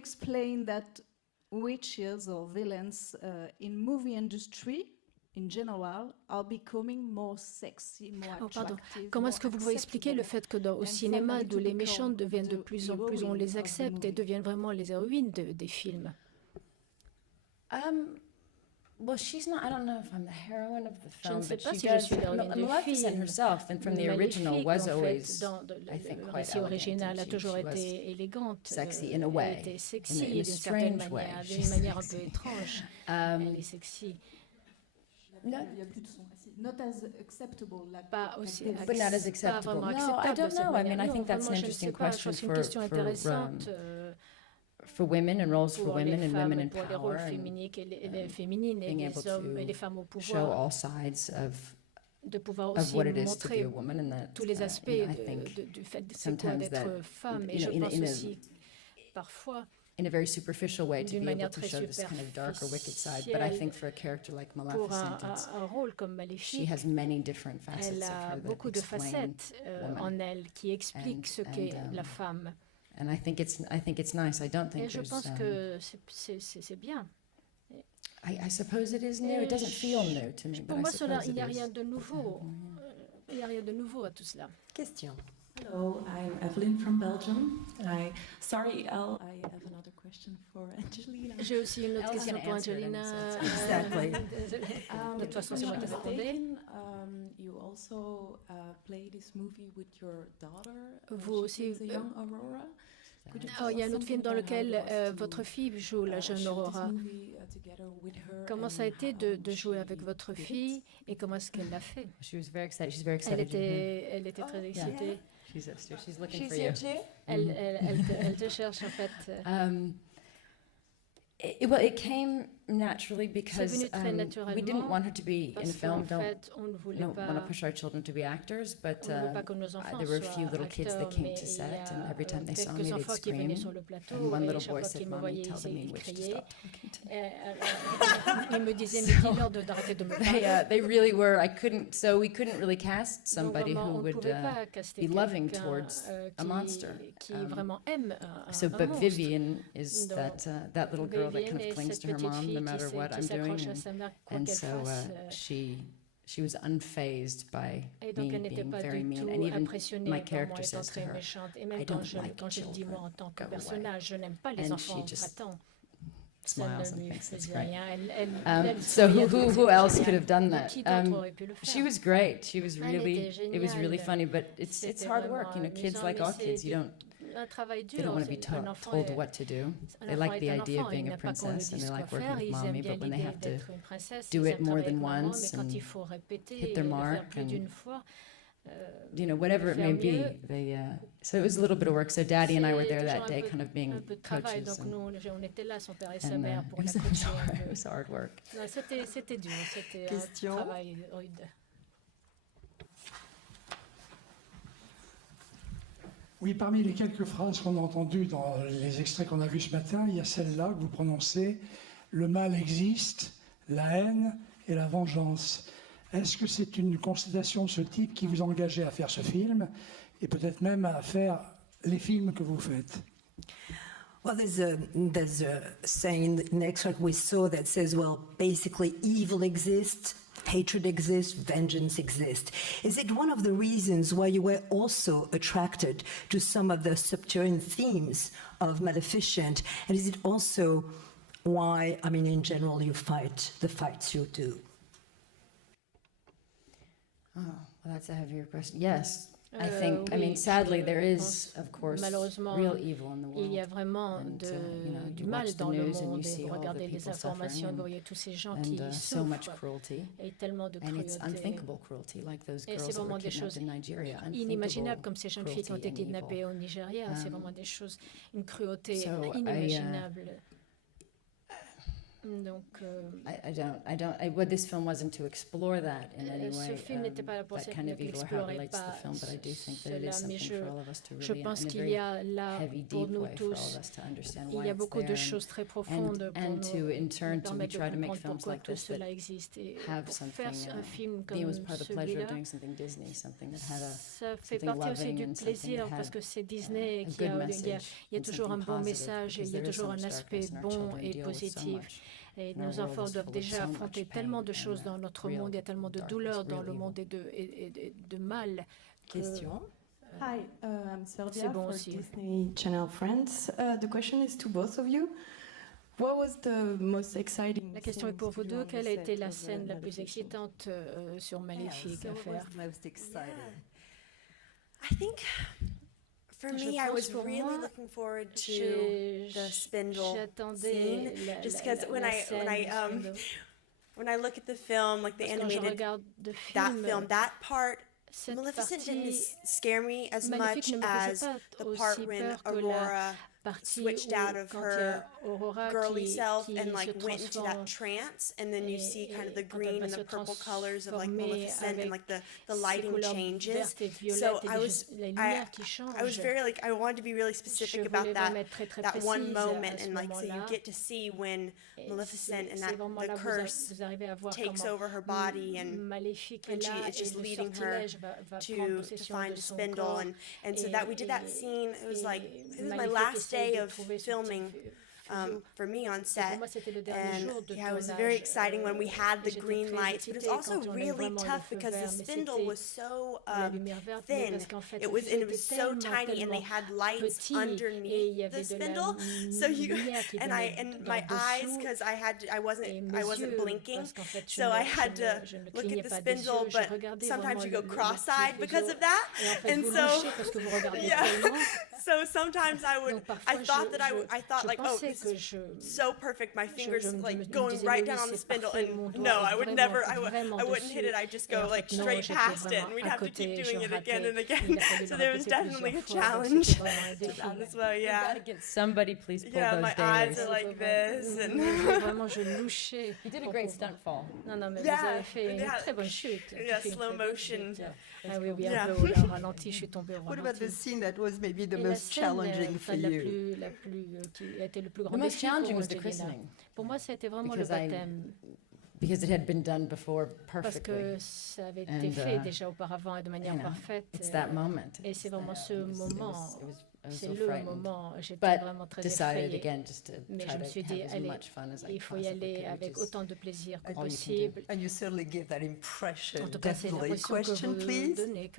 explain that witches or villains in movie industry in general are becoming more sexy, more attractive? Comment est-ce que vous pouvez expliquer le fait que au cinéma, d'où les méchantes deviennent de plus en plus, on les accepte et deviennent vraiment les héroïnes des films? Well, she's not. I don't know if I'm the heroine of the Je ne film, sais but pas she si je does. suis l'héroïne du Maleficent film. herself, and from the original, Maléfique, was en always, fait, dans I think, le quite récit elegant. original, a and toujours she was été élégante. sexy in a Elle way, était in sexy a d'une certaine strange way. manière, She's d'une manière un peu sexy. étrange. Elle est sexy. Il n'y a plus de son. Not as acceptable. Pas aussi But not as acceptable. pas vraiment No, I acceptable de don't cette know. I manière. mean, I Non, think that's vraiment, an je ne interesting sais pas. Je question pense que c'est une question intéressante for women and roles for pour women les and femmes, women in pour les power rôles and féminines et being les able hommes et les to femmes au show pouvoir, all sides de pouvoir of aussi what it is to be montrer a woman, and that tous les aspects you know, I think du fait de c'est quoi sometimes d'être femme. Et you je know, pense aussi parfois in a very superficial way to d'une be able manière to très show this kind of dark or wicked side. But I think for a character like pour Maleficent, un rôle comme she Maléfique, has many different facets elle of a her that beaucoup de explain facettes woman. en elle qui expliquent ce qu'est la femme. And I think it's nice. I don't think Et je pense que c'est bien. I suppose it is new. It doesn't feel new to me, Pour but moi, I suppose il it n'y a is. rien de nouveau. Il n'y a rien de nouveau à tout cela. Question. Hello, I'm Evelyn from Belgium. Sorry, Elle, I have another question for Angelina. J'ai aussi une autre question pour Angelina. Exactly. De toute façon, c'est moi qui répondais. You also play this movie with your daughter. Vous aussi. The young Aurora. Il y a un autre film dans lequel votre fille joue la jeune Aurora. Comment ça a été de jouer avec votre fille et comment est-ce qu'elle l'a fait? She was very excited. She's very excited. Elle était très excitée. She's upstairs. She's looking for you. Elle te cherche en fait. It came naturally because venu très we didn't want her to be in film. On ne voulait Don't pas. want to push our children to be actors, but On ne veut pas que nos enfants there were a few soient little kids that acteurs, came mais to il y set, and a every time they saw me, quelques they'd enfants qui venaient scream. sur le plateau And one et little chaque boy fois said, qu'ils me "Mommy, voyaient, tell the ils mean witch to criaient. stop talking to me." Ils me disaient, mais dis-leur d'arrêter de me parler. They really were. We couldn't really cast Donc somebody vraiment, who on ne would pouvait pas caster be loving quelqu'un, towards a monster. qui vraiment aime un But monstre. Vivian is Donc, that little girl that kind Vivienne of est clings cette to her petite mom fille no matter what qui I'm doing, s'accroche à sa mère quoi and qu'elle so fasse. she was unfazed by Et donc me elle n'était being pas very du mean, tout and even impressionnée my par moi character étant says to très her, méchante. Et même "I quand don't like je dis moi en children. tant que Go away." personnage, je n'aime pas les And enfants, she just va-t'en. Ça smiles ne and lui thinks that's faisait great. rien. So who else could have done that? Qui d'autre aurait pu le faire? She was great. She was Elle really était it was really géniale. funny, but it's C'était hard work. You know, vraiment kids amusant, like mais all c'est kids, un travail dur. they don't want to be Un enfant told est- what to do. un They enfant like est the un idea enfant, of being il a n'a pas qu'on lui princess, and dise they quoi like faire, working with ils aiment mommy, bien but when they l'idée have to d'être une princesse, do ils it aiment more travailler than avec maman, once mais quand and il faut répéter hit et their le faire mark plus and, d'une fois, whatever it may be, mieux. they so it was a little bit of work. So Daddy and I were there c'est that toujours day, un peu- kind of being un peu de travail. coaches, Donc nous, on était là, son père et sa and mère, pour it la was coacher un it peu. was hard work. Non, c'était dur, c'était Question. un travail rude. Oui, parmi les quelques phrases qu'on a entendues dans les extraits qu'on a vus ce matin, il y a celle-là que vous prononcez: le mal existe, la haine et la vengeance. Est-ce que c'est une constatation de ce type qui vous engageait à faire ce film et peut-être même à faire les films que vous faites? Well, there's a saying in the extract we saw that says, well, basically evil exists, hatred exists, vengeance exists. Is it one of the reasons why you were also attracted to some of the subterranean themes of Maleficent? And is it also why, I mean, in general, you fight the fights you do? Oh, well, that's a heavier question. Yes, I think. I mean, oui, sadly, je there is, pense, of course, malheureusement, real evil in the Il y a world. vraiment And, you know, du you mal watch the dans le news and you monde et see vous all the regardez les people informations, suffering vous voyez tous ces gens qui and so much souffrent cruelty, et tellement de and it's cruauté. unthinkable cruelty, like those Et girls c'est that were vraiment des kidnapped choses in Nigeria. inimaginables comme ces jeunes filles qui ont été cruelty and kidnappées evil. au Nigeria. C'est vraiment des choses, une cruauté so inimaginable. Donc, What this film wasn't to explore that in any way. ce film n'était pas là pour That kind of evil, how it n'explorait relates to the pas film, but I do think that it is cela, mais something for all of us to je really, pense in a qu'il very y a là heavy, pour deep nous way, for all tous, of us to understand il why y a it's beaucoup de there, choses très profondes pour and nous to, in turn, to permettre de try to make comprendre films pourquoi like tout this that cela existe. Et have pour something. faire un film It comme was part of the pleasure celui-là, of doing something Disney, something that had a ça fait something partie aussi loving du and something plaisir that parce had que c'est Disney a qui good il y message a and toujours un something bon positive, message et because il y a there is so toujours much un aspect darkness and our bon children et deal with so positif. much. Et And our nos world enfants is doivent full of déjà so affronter much tellement pain de choses and, dans notre real monde, il y a tellement de darkness, douleurs dans real le evil. monde et de mal. Question. Hi, I'm C'est Sylvia bon for aussi. Disney Channel Friends. The question is to both of you. What was the most exciting? La question est scenes pour vous to do deux. on the Quelle a été set la of, scène la plus Maleficent? excitante sur Maléfique à faire? most exciting? I think for Je me, I pense was pour really moi, looking forward to j'ai- the spindle j'attendais scene, just because la scène when I look at the film, like the Parce que quand je animated regarde le that film, film, that part, cette Maleficent didn't partie scare me as Maléfique much ne me as faisait the pas part aussi when peur que la Aurora partie switched où out of quand il y a her Aurora girly qui self and se like went into that transforme trance, and then you see kind of the quand elle green va and se the purple colors of like transformer Maleficent, and avec like the ces lighting couleurs changes. vertes et violettes So et I was les I, lumières qui I was changent. very like I wanted to be really Je specific voulais about that vraiment être très très that one précise moment, à ce and like so you moment-là. get to see when Et Maleficent and c'est that vraiment the là curse vous arrivez à voir takes comment over her body, and Maléfique est and she là is just et le leading her sortilège va prendre to possession find de a son spindle, corps. and so that we did that scene. It was like it was my Maléfique last essaye day de of trouver ce petit filming. For me on Pour set, moi, c'était le dernier and jour de yeah, it was tournage, very exciting when we had et the j'étais green très lights, but it's excitée also quand on a really vraiment le tough feu because the vert, mais spindle c'était was so la lumière verte, mais thin. parce qu'en fait, It le was feu and it était was so tellement, tiny, and they tellement had lights petit, et il y underneath the avait de la spindle. So you lumière qui and venait and d'en my eyes, dessous, because et mes I wasn't yeux, blinking, parce qu'en fait, so I had to je ne look clignais at the pas des yeux, spindle, je but regardais sometimes vraiment you go le cross-eyed petit because faisceau, of that, et en fait, and vous so louchez parce que vous regardez yeah. tellement. So sometimes Donc I parfois, thought that I thought je like, oh, pensais this que is je so perfect. My fingers me like going disais, right oui, down on the c'est spindle, parfait, mon and doigt no, est I would vraiment, never, vraiment I wouldn't hit it. dessus. I'd just Et go en like fait, non, straight j'étais past it, vraiment and we'd à have to côté, keep je doing it again ratais. and again. Il a fallu So le there was répéter definitely a plusieurs fois, donc challenge c'était vraiment un to défi. that as well. Yeah, Gotta get somebody, please pull yeah. those My dailies. eyes are like this, and Vraiment, je louchais. You did a pour great pouvoir- stunt fall. Non, non, mais Yeah, vous avez fait une yeah. très bonne chute. Tu Yeah, fais une slow très bonne motion. chute. Ah oui, oui, Yeah. un peu au ralenti, je suis tombée au What about the ralenti. scene that was maybe the Et la most scène, challenging for you? qui a été le plus grand The most défi pour challenging was the Angelina. christening, Pour moi, c'était vraiment because le I- baptême, because it had been done before parce perfectly. que ça avait été And, fait déjà auparavant et de manière You know, parfaite. it's that moment. Et c'est vraiment ce It was- moment, I was c'est so le frightened. moment. J'étais But vraiment très decided effrayée. again just to Mais try je me to suis have dit, as allez, much fun as I il faut y possibly aller could, avec which is autant de plaisir que all you can do. possible. And you certainly give that impression. En tout cas, c'est Definitely. l'impression que Question, vous please. donnez.